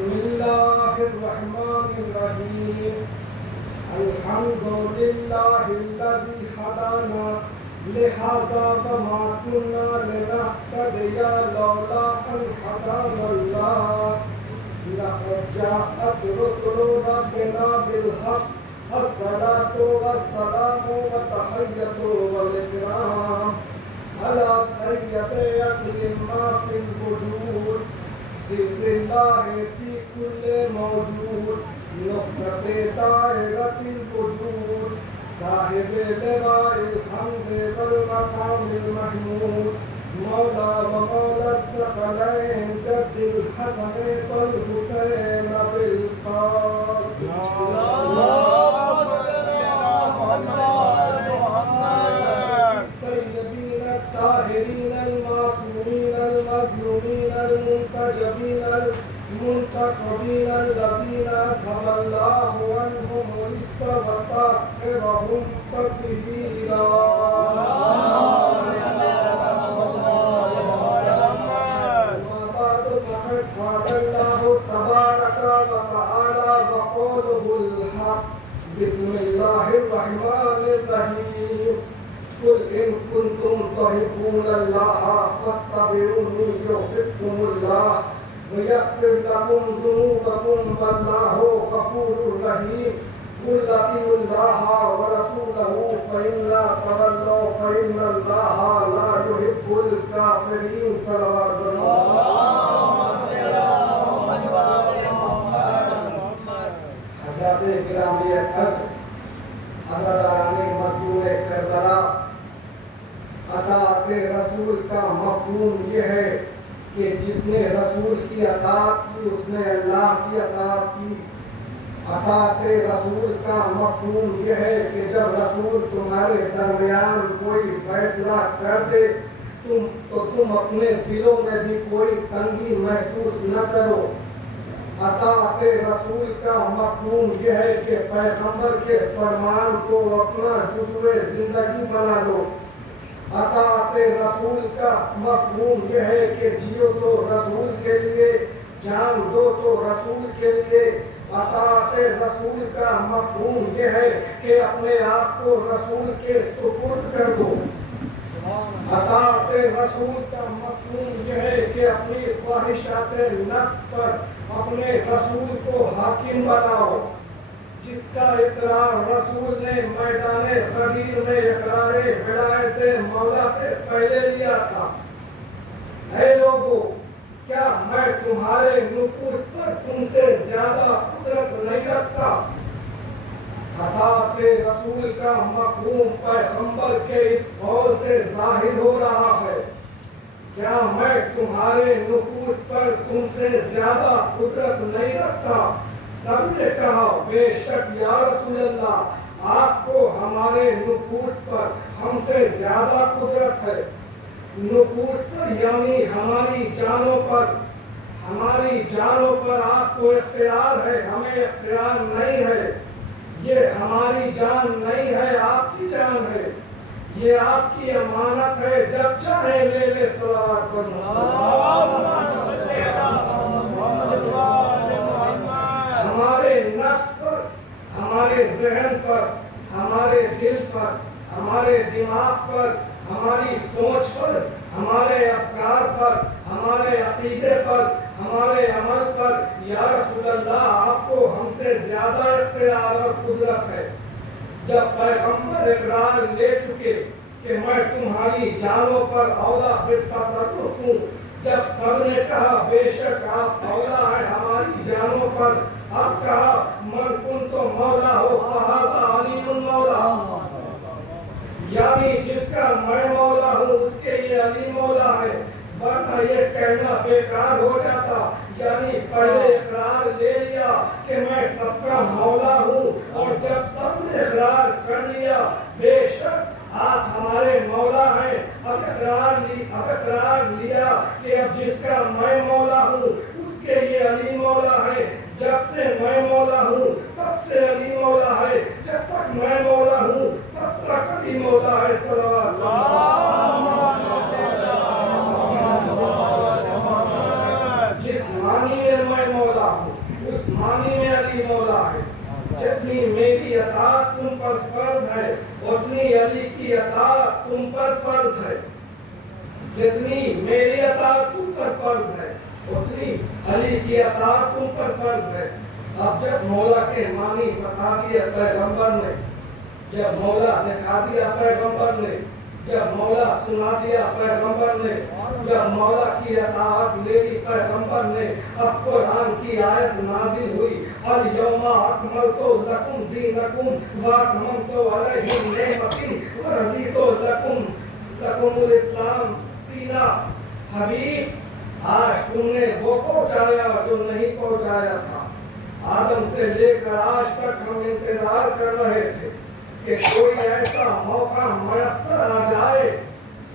بسم الله الرحمن الرحيم الحمد لله الذي هدانا لهذا وما كنا لنهتدي لولا أن هدانا الله لقد جاءت رسل ربنا بالحق الصلاة والسلام والتحية والإكرام على سيد يسر ما في الوجود سر الله في كل موجود نقطة دائرة الوجود صاحب لواء الحمد والمقام المحمود مولا ومولى الثقلين جد الحسن والحسين بالقاسم الطيبين الطاهرين المعصومين المظلومين المنتجبين المنتقبين الذين أذهب الله عنهم الرجس وطهرهم تطهيرا. قال الله تبارك وتعالى وقوله الحق بسم الله الرحمن الرحيم قل إن كنتم تحبون الله فاتبعوني يحببكم الله ويغفر لكم ذنوبكم والله غفور رحيم قل أطيعوا الله ورسوله فإن لا تولوا فإن الله لا يحب الكافرين. صلوات الله. حضرات گرامی اکثر عزاداران مظلوم کربلا اطاعت رسول کا مفہوم یہ ہے کہ جس نے رسول کی اطاعت کی اس نے اللہ کی اطاعت کی. اطاعت رسول کا مفہوم یہ ہے کہ جب رسول تمہارے درمیان کوئی فیصلہ کر دے تو تم اپنے دلوں میں بھی کوئی تنگی محسوس نہ کرو. اطاعت رسول کا مفہوم یہ ہے کہ پیغمبر کے فرمان کو اپنا جزو زندگی بنا لو. اطاعت رسول کا مفہوم یہ ہے کہ جیو تو رسول کے لیے جان دو تو رسول کے لیے. اطاعت رسول کا مفہوم یہ ہے کہ اپنے آپ کو رسول کے سپرد کر دو. اطاعت رسول کا مفہوم یہ ہے کہ اپنی خواہشات نفس پر اپنے رسول کو حاکم بناؤ. جس کا اقرار رسول نے میدان غدیر میں اقرار ولایت مولا سے پہلے لیا تھا. اے لوگو کیا میں تمہارے نفوس پر تم سے زیادہ قدرت نہیں رکھتا؟ اطاعت رسول کا مفہوم پیغمبر کے اس قول سے ظاہر ہو رہا ہے. کیا میں تمہارے نفوس پر تم سے زیادہ قدرت نہیں رکھتا؟ سب نے کہا بے شک یا رسول اللہ آپ کو ہمارے نفوس پر ہم سے زیادہ قدرت ہے. نفوس پر یعنی ہماری جانوں پر آپ کو اختیار ہے ہمیں اختیار نہیں ہے. یہ ہماری جان نہیں ہے آپ کی جان ہے. یہ آپ کی امانت ہے جب چاہے لے لے. صلوات ہمارے نفس پر ہمارے ذہن پر ہمارے دل پر ہمارے دماغ پر ہماری سوچ پر ہمارے افکار پر ہمارے عقیدے پر ہمارے عمل پر یا رسول اللہ آپ کو ہم سے زیادہ اختیار اور قدرت ہے. جب پیغمبر اقرار لے چکے کہ میں تمہاری جانوں پر اولا بالتصرف ہوں, جب سب نے کہا بے شک آپ اولا ہیں ہماری جانوں پر, اب کہا من کنت مولا ہو فہذا علی مولا, یعنی جس کا میں مولا ہوں اس کے یہ علی مولا ہے. ورنہ یہ کہنا بیکار ہو جاتا. یعنی پہلے اقرار لے لیا کہ میں سب کا مولا ہوں اور جب سب نے اقرار کر لیا بے شک آپ ہمارے مولا ہیں, اب اقرار لیا کہ اب جس کا میں مولا ہوں اس کے یہ علی مولا ہے. جب سے میں مولا ہوں تب سے علی مولا ہے. جب تک میں مولا ہوں تب تک علی مولا ہے. صلوات جس معنی میں مولا ہوں اطاعت تم پر فرض ہے اتنی علی کی اطاعت تم پر فرض ہے. جتنی میری اطاعت تم پر فرض ہے اتنی علی کی اطاعت تم پر فرض ہے. اب جب مولا کے معنی بتا دیے پیغمبر نے، جب مولا دکھا دیا پیغمبر نے، جب مولا سنا دیا پیغمبر نے، جب مولا کی اطاعت لے لی پیغمبر نے، اب قرآن کی آیت نازل ہوئی الیوم اکملت لکم دینکم واتممت علیکم نعمتی ورضیت لکم الاسلام دینا. حبیب آج تم نے وہ پہنچایا جو نہیں پہنچایا تھا. آدم سے لے کر آج تک ہم انتظار کر رہے تھے کہ کوئی ایسا موقع میسر آ جائے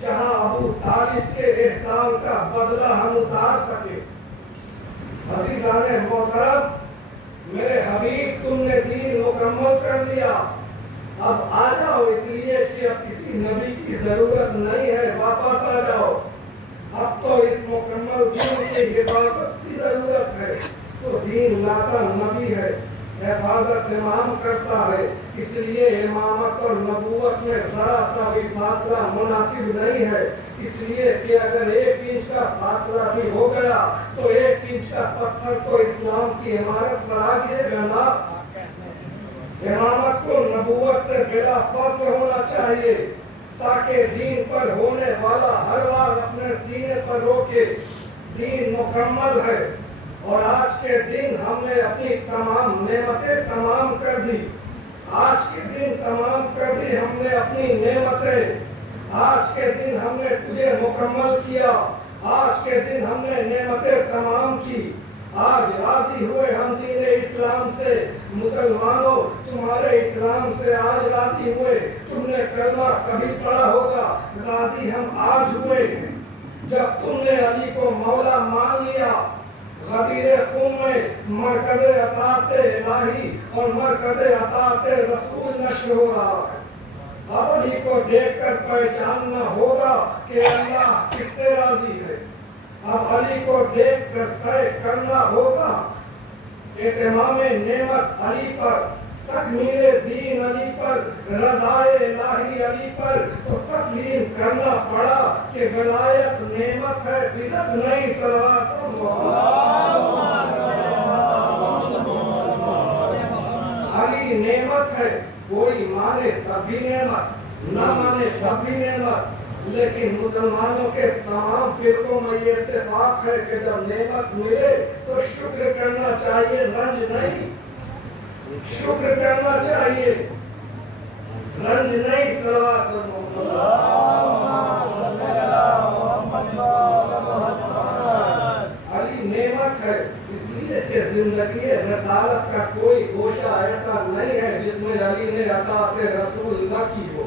جہاں ابو طالب کے احسان کا بدلہ ہم اتار سکے. عزیزان محترم، میرے حبیب تم نے دین مکمل کر لیا، اب آ جاؤ، اس لیے کہ اب کسی نبی کی ضرورت نہیں ہے، واپس آ جاؤ. اب تو اس مکمل دین کی حفاظت کی ضرورت ہے. تو دین لاتا نبی ہے، حفاظت امام کرتا ہے، اس لیے امامت اور نبوت میں ذرا سا بھی فاصلہ مناسب نہیں ہے. اس لیے کہ اگر 1 انچ کا فاصلہ بھی ہو گیا تو 1 انچ کا پتھر تو اسلام کی عمارت پر آ گرے گا نا. امامت کو نبوت سے بلا فاصلہ ہونا چاہیے تاکہ دین پر ہونے والا ہر بار اپنے سینے پر روکے. دین مکمل ہے اور آج کے دن ہم نے اپنی تمام نعمتیں تمام کر دی. آج کے دن تمام کر دی ہم نے اپنی نعمتیں. آج کے دن ہم نے تجھے مکمل کیا. آج کے دن ہم نے نعمتیں تمام کی. آج راضی ہوئے ہم دین اسلام سے. مسلمانوں تمہارے اسلام سے آج راضی ہوئے. تم نے کلمہ کبھی پڑھا ہوگا، راضی ہم آج ہوئے جب تم نے علی کو مولا مان لیا. غدیر قوم میں مرکز اطاعت الہی اور مرکز اطاعت رسول نشر ہو رہا ہے. اب علی کو دیکھ کر پہچاننا ہوگا کہ اللہ کس سے راضی ہے. اب علی کو دیکھ کر طے کرنا ہوگا اتمام نعمت علی پر، تکمیل دین علی پر، رضائے الہی علی پر. تو تسلیم کرنا پڑا کہ ولایت نعمت ہے، بدعت نہیں. صلوات علی نعمت ہے، کوئی مانے تب بھی نعمت، نہ مانے تب بھی نعمت. لیکن مسلمانوں کے تمام فرقوں میں یہ اتفاق ہے کہ جب نعمت ملے تو شکر کرنا چاہیے، رنج نہیں. شکر کرنا چاہیے، رنج نہیں. صلوات علی نعمت ہے، اس لیے کہ زندگی رسالت کا کوئی گوشہ ایسا نہیں ہے جس میں علی نے اطاعت رسول نہ کی ہو.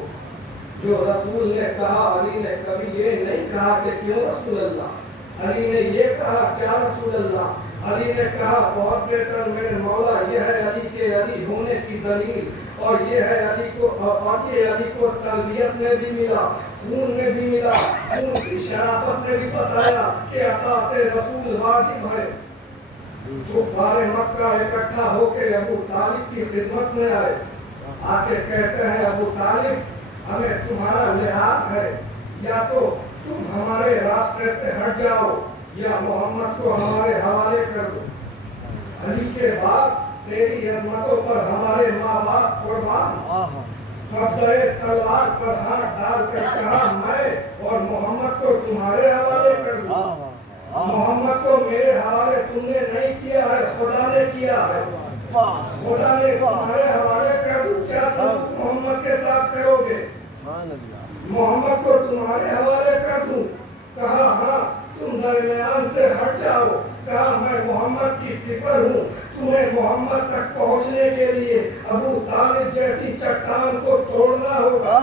جو رسول نے کہا، علی نے کبھی یہ نہیں کہا کہ کیوں رسول اللہ. علی نے یہ کہا کیا رسول اللہ. علی نے کہا بہت بہتر میرے مولا، یہ ہے علی کے علی ہونے کی دلیل، اور یہ ہے علی کو، اور یہ علی کو تربیت میں بھی ملا، خون میں بھی ملا، خون کی شرافت نے بھی بتایا کہ اطاعت رسول واجب ہے. کفار مکہ اکٹھا ہو کے ابو طالب کی خدمت میں آئے، آ کے کہتے ہیں ابو طالب ہمیں تمہارا لحاظ ہے، یا تو تم ہمارے راستے سے ہٹ جاؤ یا محمد کو ہمارے حوالے کر دو. علی کے بعد تیری عظمتوں پر ہمارے ماں باپ قربان. قبضہ تلوار پر ہاتھ ڈال کر کہا میں اور محمد کو تمہارے حوالے کر دوں. محمد کو میرے حوالے تم نے نہیں کیا ہے، خدا نے کیا ہے. خدا نے تمہارے حوالے کر دوں. کیا تم محمد کے ساتھ کرو گے؟ محمد کو تمہارے حوالے کر دوں. کہا ہاں تم درمیان سے ہٹ جاؤ. کہا میں محمد کی سپر ہوں، تمہیں محمد تک پہنچنے کے لیے ابو طالب جیسی چٹان کو توڑنا ہوگا،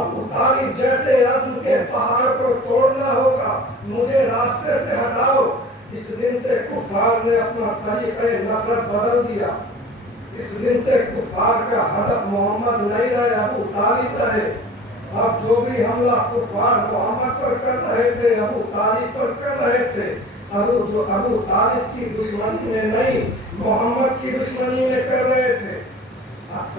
ابو طالب جیسے عزم کے پہاڑ کو توڑنا ہوگا. مجھے راستے سے ہٹاؤ. اس دن سے کفار نے اپنا طریقہ نفرت بدل دیا. اس دن سے کفار کا ہدف محمد نہیں رہے، ابو طالب رہے. اب جو بھی حملہ کفار محمد پر کر رہے تھے ابو طالب پر کر رہے تھے. ابو طالب کی دشمنی میں نہیں، محمد کی دشمنی میں کر رہے تھے. اب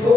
2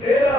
13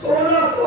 1600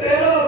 13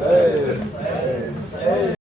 Hey.